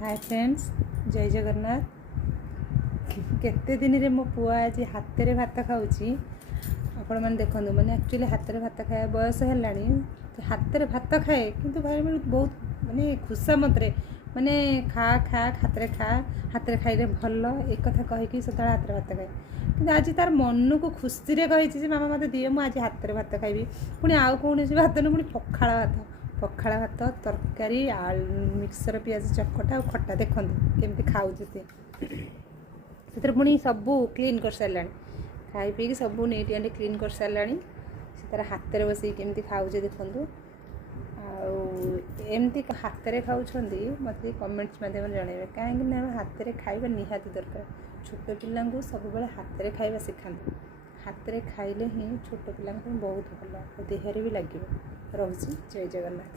Hi friends जय जगन्नाथ। केते दिन रे मो पुआ आज हाथ रे भात खाऊची आपण मैंने देखो मैंने एक्चुअली हाथ रे भात खाए बयस है हाथ रे भात खाए किंतु भाई मैं बहुत माने खुशा मतरे माने खा खा हाथ रे खाइले भल एक कथा कहीकि सदा हाथ रे भात खाए कि आज तार मन को खुशी रे कही मामा मत दिए मुझे आज हाथ रे भात खाइबी पुणी आउ कौन भात नहीं पुणी पखाड़ भात तरकारी मिक्सर पियाज चकटा और खट्टा देखो केमती खाऊ से पुणी सबू क्लीन कर सारा खाई पी सबू नीट एंड क्लीन कर सारा से तार हाथ में बस केमती खाऊ देखूँ आमती हाथ में खाऊँ मत कमेंट्स मध्यम जनइबे कहीं हाथ में खाଇବା निहाती दरकार छोट पिला सब हाथ में खाଇବା शिखाते हाथ में खाइले ही छोट पिला बहुत भल देहरे भी लगे। रोची जय जगन्नाथ।